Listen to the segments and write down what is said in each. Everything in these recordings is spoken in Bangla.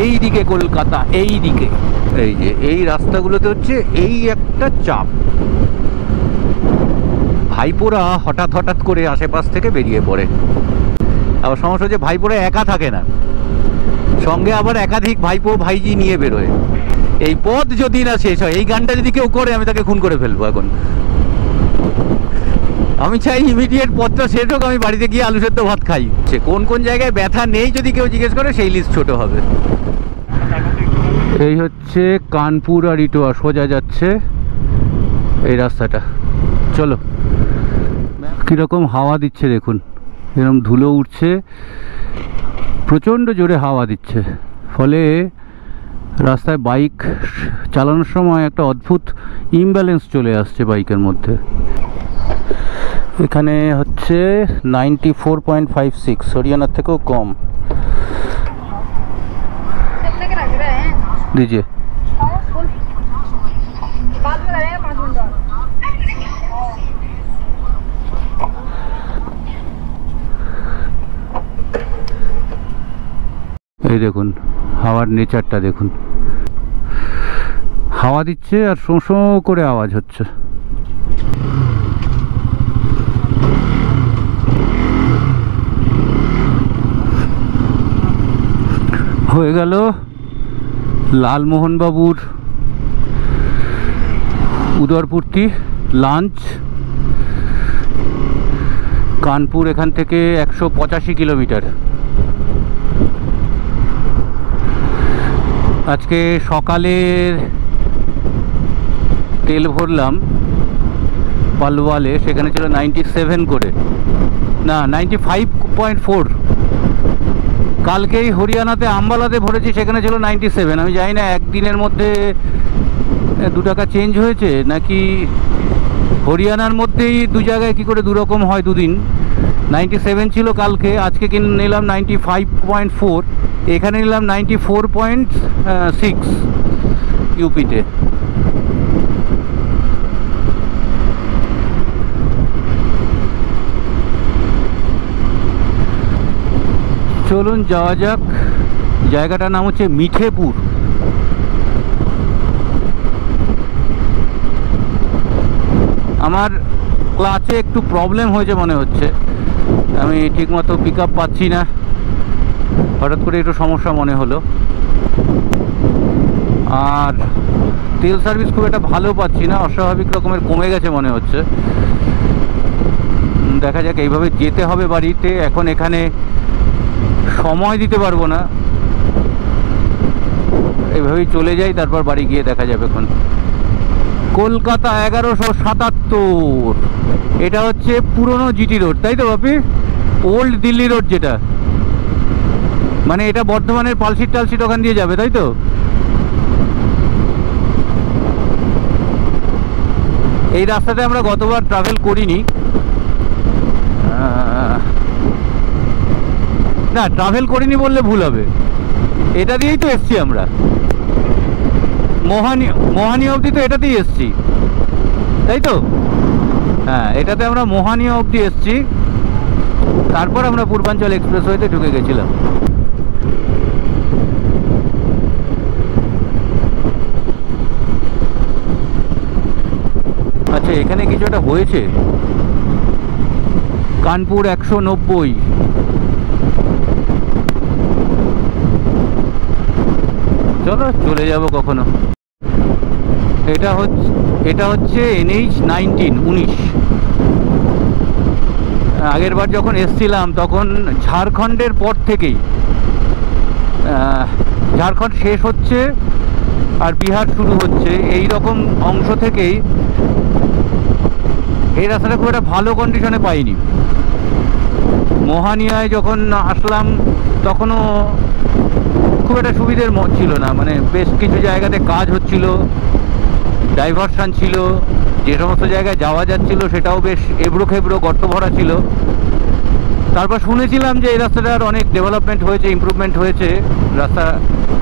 এই দিকে কলকাতা, এই দিকে এই যে এই রাস্তাগুলোতে হচ্ছে এই একটা চাপ। ভাইপোরা হঠাৎ হঠাৎ করে আশেপাশ থেকে বেরিয়ে পড়ে। আবার সমস্যা হচ্ছে ভাইপোরা একা থাকে না, সঙ্গে আবার একাধিক ভাইপো ভাইজি নিয়ে বেরোয়। এই পথ যদি না শেষ হয়, এই গানটা যদি কেউ করে আমি তাকে খুন করে ফেলবো। এখন আমি চাই ইমিডিয়েট পথটা শেষ হোক, আমি বাড়িতে গিয়ে আলু সেদ্ধ ভাত খাই। সে কোন কোন জায়গায় ব্যথা নেই যদি কেউ জিজ্ঞেস করে, সেই লিস্ট ছোট হবে। এই হচ্ছে কানপুর আর ইটোয়া সোজা যাচ্ছে এই রাস্তাটা। চলো, কীরকম হাওয়া দিচ্ছে দেখুন, এরকম ধুলো উঠছে, প্রচণ্ড জোরে হাওয়া দিচ্ছে, ফলে রাস্তায় বাইক চালানোর সময় একটা অদ্ভুত ইমব্যালেন্স চলে আসছে বাইকের মধ্যে। এখানে হচ্ছে 94.56, হরিয়ানার থেকেও কম। দিজিয়ে এই দেখুন হাওয়ার নেচারটা দেখুন, হাওয়া দিচ্ছে আর শোঁ শোঁ করে আওয়াজ হচ্ছে। হয়ে গেল লালমোহনবাবুর উদয়পুরটি লাঞ্চ। কানপুর এখান থেকে 185 কিলোমিটার। আজকে সকালের তেল ভরলাম পালওয়ালে, সেখানে ছিল 97 করে, না 95.4। কালকেই হরিয়ানাতে আম্বালাতে ভরেছি, সেখানে ছিল 97। আমি জানি না একদিনের মধ্যে 2 টাকা চেঞ্জ হয়েছে নাকি হরিয়ানার মধ্যেই 2 জায়গায় কী করে 2 রকম হয় 2 দিন। 97 ছিল কালকে, আজকে কিনে নিলাম 95.4, এখানে নিলাম 94.6 ইউপিতে। চলুন যাওয়া যাক। জায়গাটার নাম হচ্ছে মিঠেপুর। আমার ক্লাচে একটু প্রবলেম হয়েছে মনে হচ্ছে, আমি ঠিকমতো পিক আপ পাচ্ছি না, হঠাৎ করে একটু সমস্যা মনে হলো। আর তেল সার্ভিস খুব একটা ভালো পাচ্ছি না, অস্বাভাবিক রকমের কমে গেছে মনে হচ্ছে। দেখা যাক, এইভাবে যেতে হবে বাড়িতে। এখন এখানে সময় দিতে পারবো না, এইভাবেই চলে যাই, তারপর বাড়ি গিয়ে দেখা যাবে। এখন কলকাতা 1177, এটা হচ্ছে পুরনো জিটি রোড, তাই তো বাপি? ওল্ড দিল্লি রোড যেটা, মানে এটা বর্ধমানের পালসিট টালসিট ওখান দিয়ে যাবে, তাই তো? এই রাস্তাতে আমরা গতবার ট্রাভেল করিনি, না ট্রাভেল করিনি বললে ভুল হবে, এটা দিয়েই তো এসছি আমরা। মোহানি অবধি তো এটাতেই এসছি, তাই তো? হ্যাঁ, এটাতে আমরা মোহানিয়া অবধি এসছি, তারপর আমরা পূর্বাঞ্চল এক্সপ্রেসওয়েতে ঢুকে গেছিলাম। আচ্ছা, এখানে কিছু একটা হয়েছে, কানপুর 190। চলো চলে যাব কখনো। এটা হচ্ছে NH 19। আগের বার যখন এসছিলাম তখন ঝাড়খণ্ডের পর থেকেই, ঝাড়খণ্ড শেষ হচ্ছে আর বিহার শুরু হচ্ছে, এই রকম অংশ থেকেই এই রাস্তাটা খুব একটা ভালো কন্ডিশনে পাইনি। মোহানিয়ায় যখন আসলাম তখনও খুব একটা সুবিধের ছিল না, মানে বেশ কিছু জায়গাতে কাজ হচ্ছিল, ডাইভারশন ছিল, যে সমস্ত জায়গায় যাওয়া যাচ্ছিল সেটাও বেশ এবড়ো খেবড়ো গর্ত ভরা ছিল। তারপর শুনেছিলাম যে এই রাস্তাটার অনেক ডেভেলপমেন্ট হয়েছে, ইমপ্রুভমেন্ট হয়েছে, রাস্তা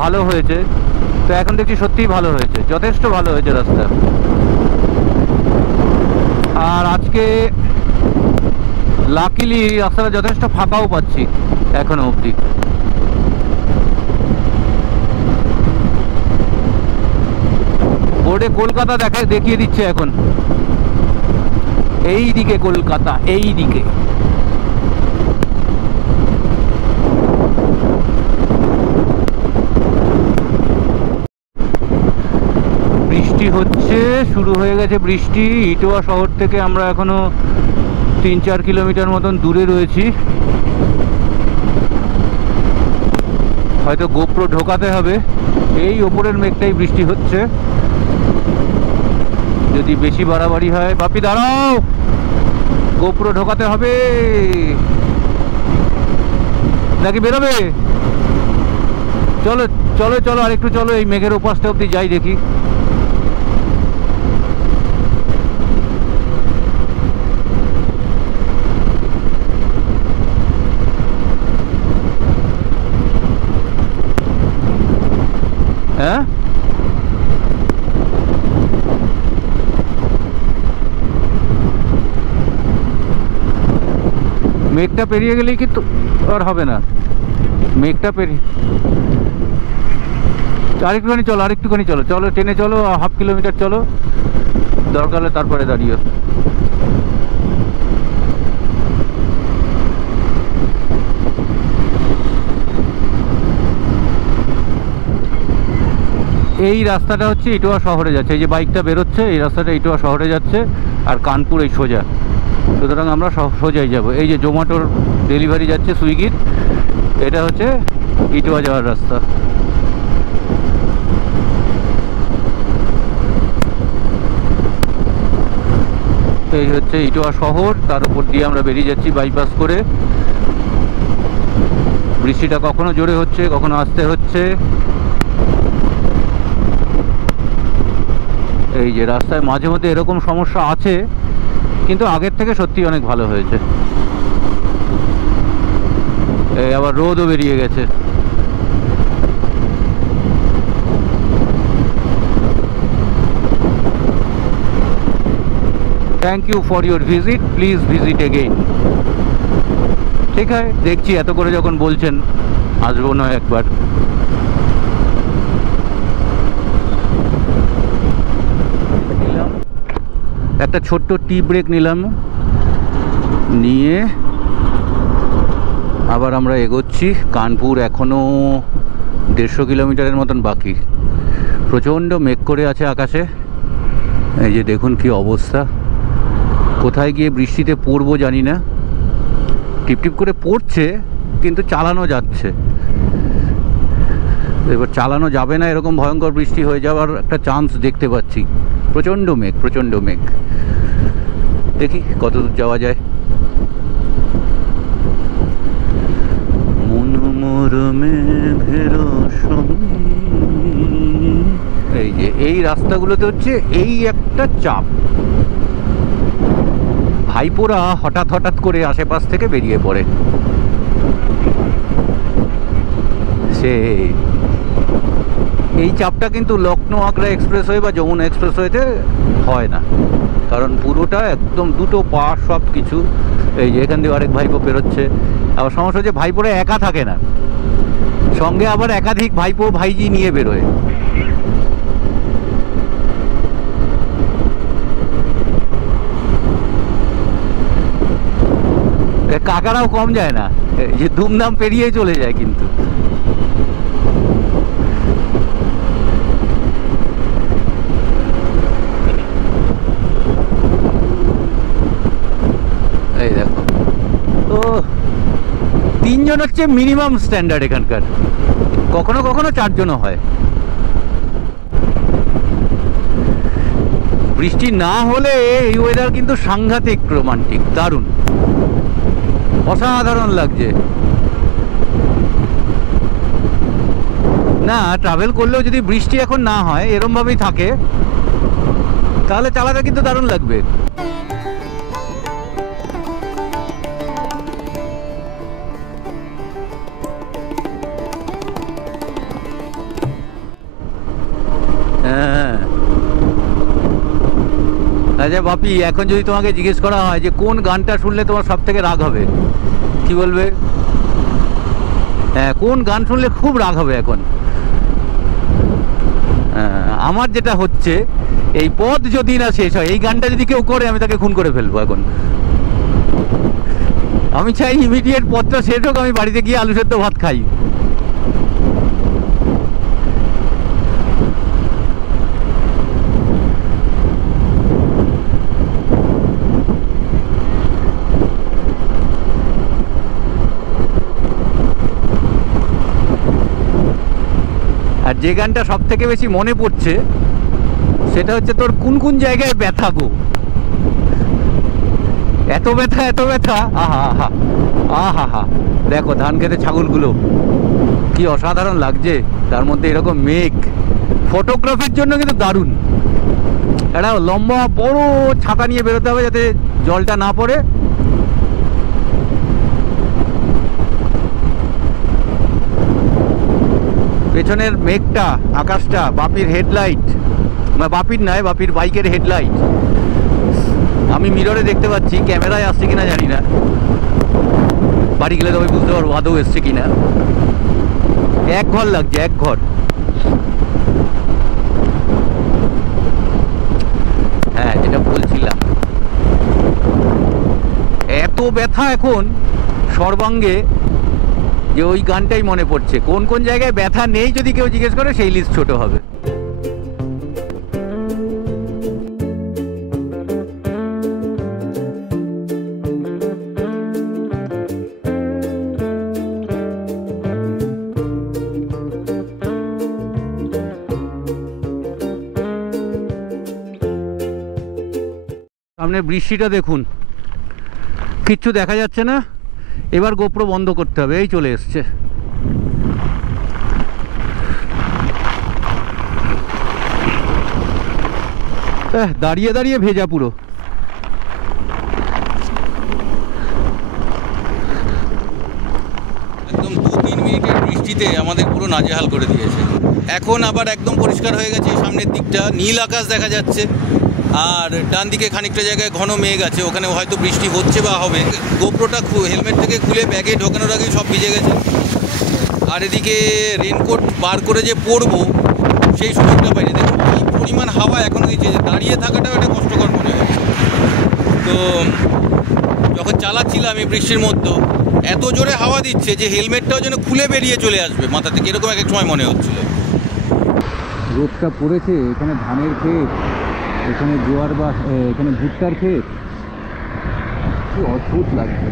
ভালো হয়েছে। তো এখন দেখছি সত্যিই ভালো হয়েছে, যথেষ্ট ভালো হয়েছে রাস্তা। আর আজকে লাকিলি রাস্তাটা যথেষ্ট ফাঁকাও পাচ্ছি এখনো অবধি। তোদের কলকাতা দেখিয়ে দিচ্ছে এখন। এই দিকে কলকাতা, এই দিকে। বৃষ্টি হচ্ছে, শুরু হয়ে গেছে বৃষ্টি। ইটোয়া শহর থেকে আমরা এখনো 3-4 কিলোমিটার মতন দূরে রয়েছি। হয়তো গোপ্রো ঢোকাতে হবে। এই ওপরের মেঘটাই বৃষ্টি হচ্ছে। যদি বেশি বাড়াবাড়ি হয়, বাপি দাঁড়াও, গোপ্রো ঢোকাতে হবে নাকি বেরোবে? চলো চলো চলো, আরেকটু চলো, এই মেঘের ওপাশটা অব্দি যাই দেখি। হ্যাঁ, মেঘটা পেরিয়ে গেলেই কিন্তু আর হবে না। মেঘটা পেরিয়ে আরেকটুখানি চলো, আরেকটুখানি চলো, চলো ট্রেনে চলো, 1/2 কিলোমিটার চলো, দরকার হলে তারপরে দাঁড়িয়ে। এই রাস্তাটা হচ্ছে ইটোয়া শহরে যাচ্ছে। এই যে বাইকটা বেরোচ্ছে, এই রাস্তাটা ইটোয়া শহরে যাচ্ছে, আর কানপুর এই সোজা। সুতরাং আমরা সোজাই যাব। এই যে জোম্যাটোর ডেলিভারি যাচ্ছে, সুইগির, এটা হচ্ছে ইটোয়া যাওয়ার রাস্তা। এই হচ্ছে ইটোয়া শহর, তার উপর দিয়ে আমরা বেরিয়ে যাচ্ছি বাইপাস করে। বৃষ্টিটা কখনো জোরে হচ্ছে, কখনো আস্তে হচ্ছে। এই যে রাস্তায় মাঝে মধ্যে এরকম সমস্যা আছে, কিন্তু আগের থেকে সত্যি অনেক ভালো হয়েছে। এই আবার রোদও বেরিয়ে গেছে। Thank you for your visit, please visit again. ঠিক আছে, দেখছি এত করে যখন বলছেন, আসবো না একবার। একটা ছোট্ট টি ব্রেক নিলাম, নিয়ে আবার আমরা এগোচ্ছি। কানপুর এখনও 150 কিলোমিটারের মতন বাকি। প্রচণ্ড মেঘ করে আছে আকাশে। এই যে দেখুন কি অবস্থা। কোথায় গিয়ে বৃষ্টিতে পড়বো জানি না। টিপটিপ করে পড়ছে, কিন্তু চালানো যাচ্ছে। এবার চালানো যাবে না, এরকম ভয়ঙ্কর বৃষ্টি হয়ে যাওয়ার একটা চান্স দেখতে পাচ্ছি। প্রচণ্ড মেঘ, প্রচণ্ড মেঘ। দেখি কত দূর যাওয়া যায়। এই যে এই রাস্তাগুলোতে হচ্ছে এই একটা চাপ। ভাইপোরা হঠাৎ হঠাৎ করে আশেপাশ থেকে বেরিয়ে পড়ে। সে এই চাপটা কিন্তু লখনৌ আগ্রা এক্সপ্রেসওয়ে বা যমুনা এক্সপ্রেসওয়েতে হয় না, কারণ পুরোটা একদম দুটো পা সব কিছু। এই যে এখান দিয়ে আরেক ভাইপো পেরোচ্ছে। আবার সমস্যা হচ্ছে ভাইপোরা একা থাকে না, সঙ্গে আবার একাধিক ভাইপো ভাইজি নিয়ে বেরোয়। কাকারাও কম যায় না, যে ধুমধাম পেরিয়ে চলে যায়। কিন্তু এই দেখো, ও 3 জন হচ্ছে মিনিমাম স্ট্যান্ডার্ড এখানকার, কখনো কখনো 4 জনও হয়। বৃষ্টি না হলে এই ওয়েদার কিন্তু সাংঘাতিক রোমান্টিক, দারুণ, অসাধারণ লাগছে। না ট্রাভেল করলেও যদি বৃষ্টি এখন না হয়, এরম ভাবেই থাকে, তাহলে চালাতে কিন্তু দারুণ লাগবে। হ্যাঁ, আচ্ছা বাপি, এখন যদি তোমাকে জিজ্ঞেস করা হয় যে কোন গানটা শুনলে তোমার সব থেকে রাগ হবে, কি বলবে? হ্যাঁ, কোন গান শুনলে খুব রাগ হবে এখন? আমার যেটা হচ্ছে, এই পথ যদি না শেষ হয়, এই গানটা যদি কেউ করে আমি তাকে খুন করে ফেলবো। এখন আমি চাই ইমিডিয়েট পথটা শেষ হোক, আমি বাড়িতে গিয়ে আলু সেদ্ধ ভাত খাই। আর যে গানটা সব থেকে বেশি মনে পড়ছে সেটা হচ্ছে তোর কোন কোন জায়গায় ব্যথা গো, এত ব্যথা এত ব্যথা, আহা আহা আহা হা। দেখো ধান খেতে ছাগলগুলো কি অসাধারণ লাগছে, তার মধ্যে এরকম মেঘ, ফটোগ্রাফির জন্য কিন্তু দারুণ। একটা লম্বা বড় ছাতা নিয়ে বেরোতে হবে যাতে জলটা না পড়ে। পেছনের মেঘটা, আকাশটা, বাপির হেডলাইট, বাপির নয়, বাপির বাইকের হেডলাইট আমি মিররে দেখতে পাচ্ছি, ক্যামেরায় আসছে কিনা জানি না, বাড়ি গেলে তবে বুঝতে পারবো আদৌ এসছে কিনা। এক ঘর লাগছে, এক ঘর। হ্যাঁ যেটা বলছিলাম, এত ব্যথা এখন সর্বাঙ্গে যে ওই গানটাই মনে পড়ছে। কোন কোন জায়গায় ব্যথা নেই যদি কেউ জিজ্ঞেস করে, সেই লিস্ট ছোট হবে। সামনে বৃষ্টিটা দেখুন, কিচ্ছু দেখা যাচ্ছে না। এবার গোপ্রো বন্ধ করতে হবে, এই চলে এসছে। দাঁড়িয়ে দাঁড়িয়ে ভেজা পুরো। একদম 2-3 মিনিটের বৃষ্টিতে আমাদের পুরো নাজেহাল করে দিয়েছে। এখন আবার একদম পরিষ্কার হয়ে গেছে, সামনের দিকটা নীল আকাশ দেখা যাচ্ছে, আর ডান দিকে খানিকটা জায়গায় ঘন মেঘ আছে, ওখানে হয়তো বৃষ্টি হচ্ছে বা হবে। গোপ্রোটা হেলমেট থেকে খুলে ব্যাগে ঢোকানোর আগেই সব ভিজে গেছে। আর এদিকে রেনকোট বার করে যে পরবো সেই সুযোগটা পাইনি। দেখুন এই পরিমাণ হাওয়া এখনও দিচ্ছে, দাঁড়িয়ে থাকাটাও একটা কষ্টকর মনে হয়। তো যখন চালাচ্ছিলাম এই বৃষ্টির মধ্যে এত জোরে হাওয়া দিচ্ছে যে হেলমেটটাও যেন খুলে বেরিয়ে চলে আসবে মাথা থেকে, এরকম এক এক সময় মনে হচ্ছিল। রোদটা পড়েছে, এখানে ধানের ক্ষেত, এখানে জোয়ার বা এখানে ভুট্টার ক্ষেত, কি অদ্ভুত লাগছে।